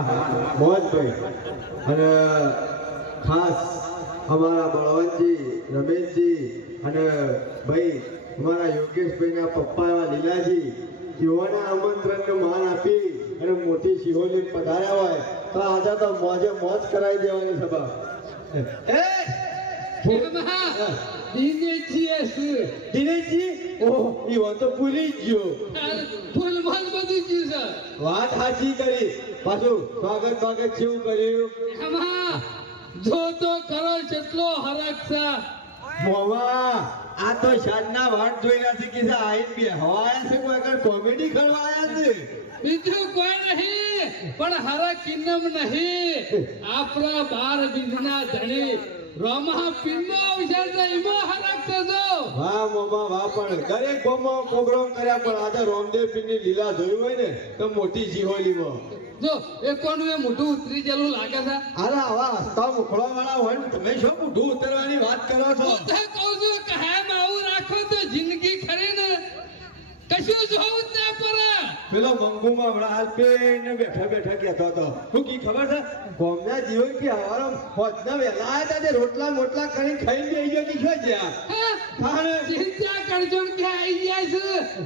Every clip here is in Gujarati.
મોહનભાઈ અને ખાસ અમારા બળવંતજી, રમેશજી અને ભાઈ અમારા યોગેશભાઈના પપ્પા એવા લીલાજી જેઓના આમંત્રણને માન આપી અને મોટી સિંહોની પધાર્યા હોય તો આજે તો મોજે મોજ કરાવી દેવાની સભા. દિનેશજી, ઓહ, એ વાત તો ભૂલી જ ગયો. વાત સાચી કરી. પાછું સ્વાગત કેવું કર્યું? જો તો કરો જેટલો હરખ છે મોવા આ તો શાનના વાટ જોઈ નથી કે આઈ બે હવાયા છે કોઈ આગળ કોમેડી કરવા આયા છે. બીજું કોઈ નહીં પણ હરખ કિન્નમ નહીં. આપણા 12 બીજના ધણી રોમા પિન્નો અવસર છે એમાં હરખ છે. જો વાહ મોવા વાહ, પણ દરેક ગામમાં પ્રોગ્રામ કર્યા પણ આજે રોમદેવ પીરની લીલા જોયું હોય ને તો મોટી જીહોલીમાં જો એકોનું એ મોઢું ઉતરી ગયેલું લાગે છે. અરે આવા હસ્તા મુખડા વાળા હોય ને તમે શું મોઢું ઉતરવાની વાત કરો છો? હું તો કહું છું કે કાયમ આવું રાખો તો જિંદગી ખરી ને કશું જોવું જ ના પડે. પેલો મંગુમાં હમણાં હાલ પેને બેઠા કહેતો હતો શું કી ખબર છે? ગોમના જીવો કે હવારો હોજના વહેલા આવ્યા હતા, રોટલા મોટલા કરી ખાઈને બેસી ગયો કે શું જ્યાં ચિંતા કરજો કે આવી ગયા છે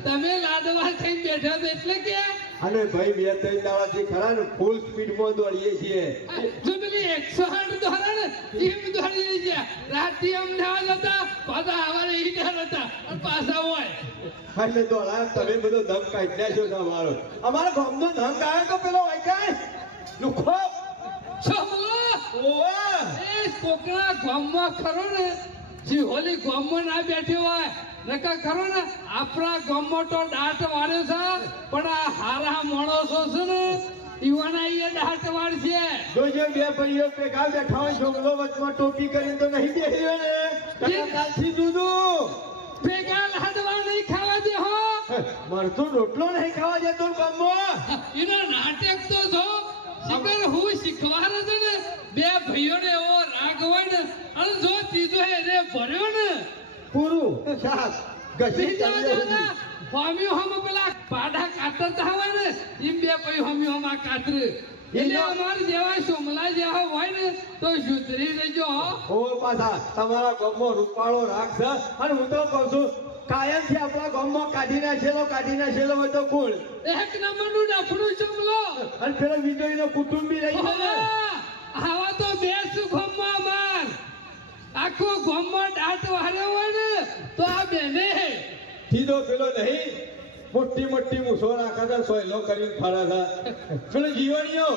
તમે લાડવા થઈને બેઠા છો એટલે કે. અને ભાઈ 2-3 દાડાથી ખરા ને ફૂલ સ્પીડમાં દોડીએ છીએ. જો પેલી 108 દોડે ને એમ દોડીએ છીએ. રાતે અમદાવાદ હતા, પાછા સવારે ઈડર હતા અને પાછા હોય એટલે દોડા તમે બધો દમ કાઢી નાખ્યો છે અમારો. અમારો ગામનો ધમ કાઢ્યો તો પેલો વાયકાય લુખો છોકરો ઓવા એ કોકણા ગામમાં ખરો ને જીહોલી ગામમાં ના બેઠી હોય નકા ખરો ને આપણા ગામમાં તો દાંત વાળ્યો છે પણ આ હારા માણસો છે ને ઈવાના એ દાંત વાળશે. જોજો બે ભાઈઓ ભેગા બેઠા હોય, છોકરો વચમાં ટોપી કરીને તો નહીં બેસી ને કાલથી દૂધું ભેગા લાડવા નહીં ખાવા દે હો. મરતું રોટલો નહીં ખાવા દેતો ગામમાં. એનો નાટક તો જો શિખર હું શીખવાડે છે ને બે ભાઈઓને એવો રાગ હોય ને અને જો ત્રીજો એને ભર્યો ને પૂરું શાક ઘસી હોમિયો હમ પેલા પાડા કાતરતા હોય ને એમ બે ભાઈ હોમિયો હમ કાતર એટલે અમાર જેવા સોમલા જેવા હોય ને તો સુધરી લેજો હો. પાછા તમારા ગામમાં રૂપાળો રાગ છે અને હું તો કહું છું કાયમ થી આપણા ગામમાં કાઢી નાખેલો હોય તો કોણ? એક નંબરનું ડફડું સોમલો અને પેલો વિજયનો કુટુંબી રહી ગયો ને. આવા તો બે સુખમમાં માર આખો ગામમાં દાંત વાળ્યો હોય ને તો આ બેને સીધો પેલો નહીં મોટી મૂછો રાખા સોયલો કરીને ફરે છે પેલો જીવણીઓ.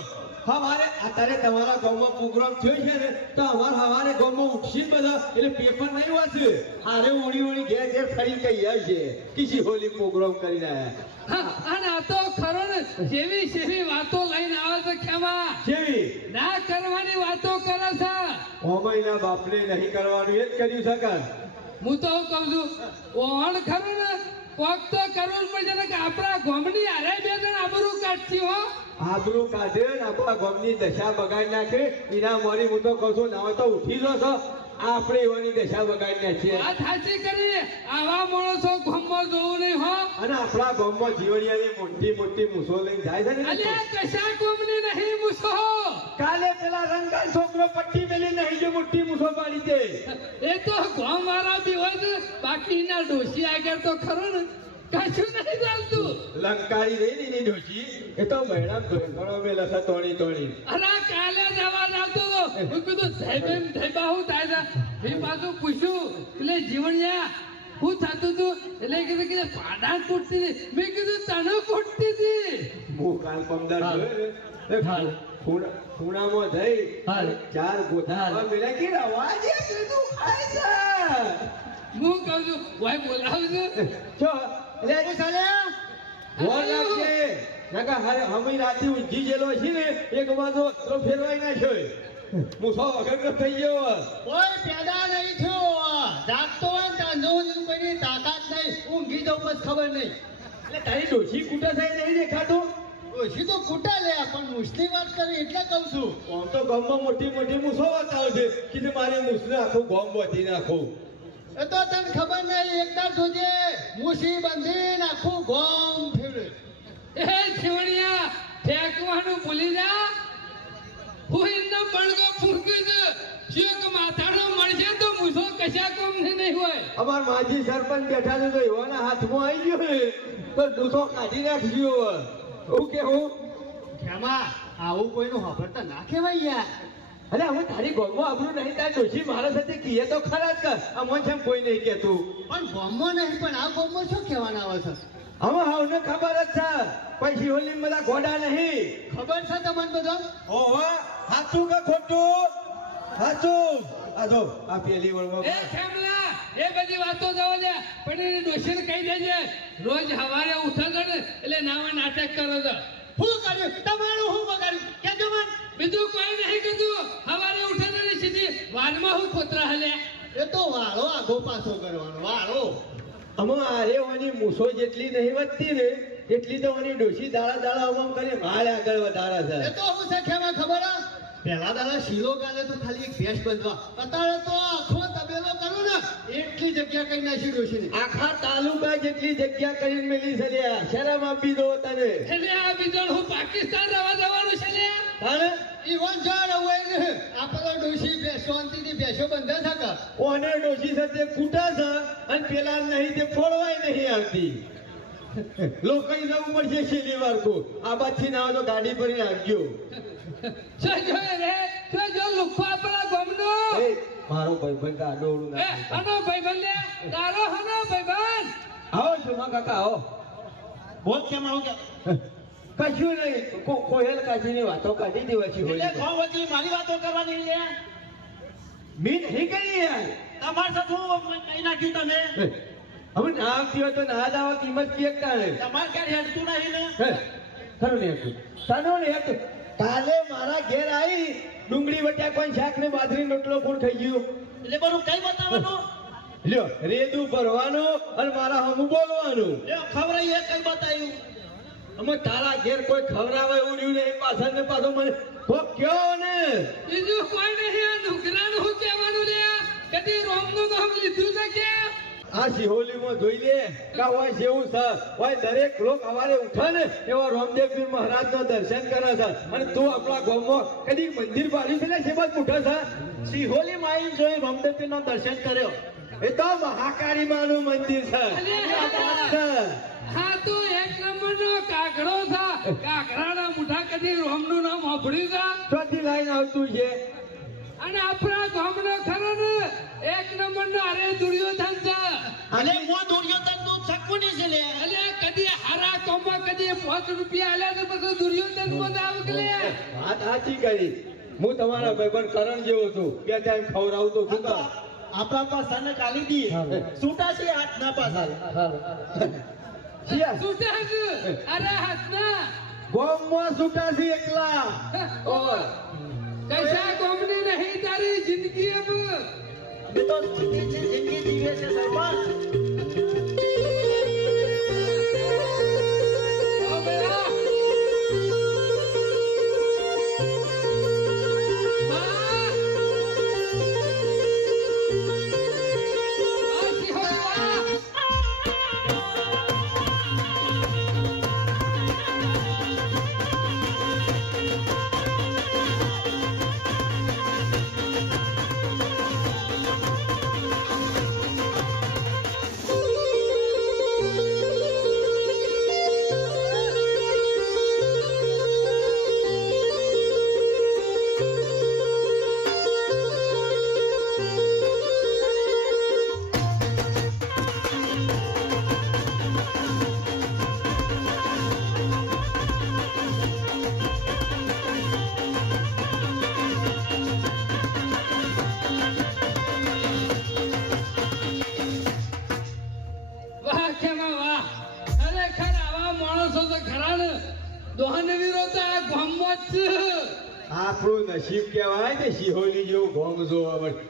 હવારે અત્યારે તમારા ગામમાં પ્રોગ્રામ થયો છે ને તો હવારે ગામમાં ઉઠશી બધા એટલે પેપર નહીં વાંચ્યું હારે ઓળી ઘેર ફરી કહી આવે છે કિસી હોલી પ્રોગ્રામ કરીને આવ્યા. અને આ તો ખરો ને જેવી વાતો લઈને આવે છે ખેમા જેવી ના કરવાની વાતો કરે છે. ઓમયના બાપને નહીં કરવાનું એ જ કર્યું છે કાન. હું તો કહું છું ઓહણ ખરું ને કોક તો કરવું જ પડશે ને કે આપણા ગામની હારે બે જણ આબરૂ કાઢતી હો. આબરૂ કાઢે ને આપણા ગામની દશા બગાડી નાખે એના મોરી હું તો કહું છું ના તો ઉઠી જો છો આપણે એવાની દશા બગાડી નાખીએ. વાત સાચી કરી. આવા માણસો ગામમાં જોવું નહીં હો. અને આપણા ગામમાં જીવડિયાની મોટી મૂછો લઈને જાય છે ને. અલ્યા કશા ગામની નહીં મૂછો. કાલે પેલા રંગાન છોકરો પટ્ટી મેલી નહીં જે મોટી મૂછો પાડી દે. એ તો ગામ વાળા બી હોય ને બાકીના ડોશી આગળ તો ખરો ને કશું નહીં ચાલતું. લંકારી રહી ને એની ડોશી એ તો મહિના ઘણો મેલા છે તોડી. અરે કાલે જવા આવતો હતો હું કીધું ધૈબા હું થાય છે મેં પાછું પૂછ્યું એટલે જીવણિયા શું થતું હતું એટલે કીધું કે પાડા તૂટતી હતી. મેં કીધું તને ફૂટતી હતી. હું કાલ પમદાર ખૂણામાં જઈ 4 ગોથા મેલા કે અવાજ હું કહું છું ભાઈ બોલાવું છું એટલે સાલ્યા બોલ રાખજે નકા હારે હમી રાતે ઊંઘી ગયેલો છે ને એક બાજુ તો ફેરવાઈ નાખ્યો મૂછો વગર થઈ ગયો. કોઈ પેદા નહીં થયો જાગતો હોય ને ત્યાં જોવું કોઈની તાકાત નહીં ઊંઘી જવું બસ ખબર નહીં. એટલે તારી ડોશી કૂટા થાય નહીં દેખાતું. ઓછી તો ખૂટા લે પણ મૂછની વાત કરી એટલે કહું છું. આમ તો ગામમાં મોટી મૂછો બતાવે છે કે મારી મૂછને આખું ગામ બાંધી નાખો. એ તો તને ખબર નહીં એકદમ જોજે મૂછી બંધીને આખું ગામ ફેરવે. એ જીવણિયા ફેંકવાનું ભૂલી જા અમાર માજી સરપંચ બેઠા છે તો એવાના હાથમાં આવી ગયો ને તો દૂધો કાઢી નાખજો હું કે હું ખેમા આવું કોઈનું હોભળતા ના કહેવાય યાર. અરે હું તારી ગોમમાં આબરૂ નહીં તાર ડોશી મારા સાથે કીએ તો ખરા જ કર આમાં છે કોઈ નહીં કહેતું પણ ગામમાં નહીં પણ આ ગામમાં શું કહેવાના આવે છે? હવે હાવને ખબર જ છે પછી હોલી બધા ઘોડા નહીં ખબર છે તમને બધા? ઓહો સાચું કે ખોટું સાચું આ જો આ પેલી વળમાં એ ખેમલા એ બધી વાતો જવા દે પણ એની ડોશીને કહી દેજે રોજ સવારે ઉઠે છે ને એટલે નાવા નાટક કરે છે. શું કર્યું તમારું? શું બગાડ્યું કેજો મને. બીજું કોઈ નહીં કીધું સવારે ઉઠે છે ને સીધી વાનમાં હું ખોતરા હલે એ તો વાળો આગો પાછો કરવાનો વાળો. આમાં આરે ઓની મૂછો જેટલી નહીં વધતી ને એટલી તો ઓની ડોશી દાડા દાડા આમ કરી વાળ આગળ વધારે છે એ તો હું છે ખેમા ખબર હે? પહેલા દાડા શીલો ગાલે તો ખાલી એક ભેંસ બંધવા, અત્યારે તો આખો તબેલો કરું ને એટલી જગ્યા કઈ નાખી ડોશીની. આખા તાલુકા જેટલી જગ્યા કરીને મેલી છે લ્યા શરમ આપી દો તને એટલે આ બીજો હું પાકિસ્તાન રહેવા જવાનું છે લે તાને ઈવન જાણ હોય ને આપણો ડોશી શાંતિથી ભેંસો બંધા થાકા. ઓને ડોશી સાથે કૂટા છે અને પેલા નહીં તે ફોડવાય નહીં આવતી લોકોઈ જવું પડશે છેલ્લી વાર કો આ બાજથી ના આવે તો ગાડી ભરીને આવજો શું જોયે રે શું જો લુખો આપણા ગામનો એ મારો ભાઈબંધ આ ડોળું એ હનો ભાઈબંધ લે તારો હનો ભાઈબંધ આવો જુમા કાકા આવો બોલ કેમ આવું કે કશું નહીં કોહેલ કાચીની વાતો કાઢી દેવાથી હોય મારી વાતો કરવાની લે. મી નહીં કરી યાર તમારે સાથે હું કઈ નાખ્યું તમે? હવે નામ થયો તો ના દાવા કિંમત કેક કાઢે તમારે ક્યારે હેડતું નહીં ને? ખરું ને હતું તનો ને હતું કાલે મારા ઘેર આવી ડુંગળી વટ્યા કોઈ શાક ને બાજરી રોટલો ફૂલ થઈ ગયું એટલે બધું કઈ બતાવવાનું? લ્યો રેદું ભરવાનું અને મારા હમું બોલવાનું ખબર એ કઈ બતાવ્યું? અમે તારા ઘેર કોઈ ખવડાવે એવું રહ્યું નહીં પાછળ ને પાછો મને કોક કયો ને બીજું કોઈ નહીં આ નુકરાનું હું કહેવાનું લે કદી રોમનું નામ લીધું છે કે આ સિહોલીમાં જોઈ લે કા હોય જેવું છે હોય દરેક લોક સવારે ઉઠે ને એવા રામદેવપીર મહારાજના દર્શન કરે છે અને તું આપણા ગામમાં કદી મંદિર પાડ્યું છે ને સેબત મૂઠો છે સિહોલી માઈ જોઈ રામદેવપીરના દર્શન કર્યો એ તો મહાકાળી માનું મંદિર છે હા તો એક નંબરનો કાકડો છે કાકડાના મુઠા કદી રોમનું નામ સાંભળ્યું છે ચોથી લાઈન આવતું છે અને આપણા ગામનો ખરો ને એક નંબરનો અરે દુર્યોધન છે અને હું દુર્યોધન નું શકુની છે લે. અલે કદી હારા કોમમાં કદી 5 રૂપિયા આલ્યા તો પછી દુર્યોધન માં આવ કે લે વાત સાચી કરી હું તમારા ભાઈબંધ કરણ જેવો છું બે ટાઈમ ખવડાવતો છું તો આપણા પાસે ને કાલી દી છૂટા છે હાથ ના પાછા. છૂટા છે અરે હાથના ગોમમાં છૂટા છે એકલા ઓર કૈસા કોમની નહીં તારી જિંદગી अब એ તો જિંદગી જીવે છે સરપંચ. આપણું નસીબ કહેવાય કે સિહોલી જેવું ગોમ જોવા મળે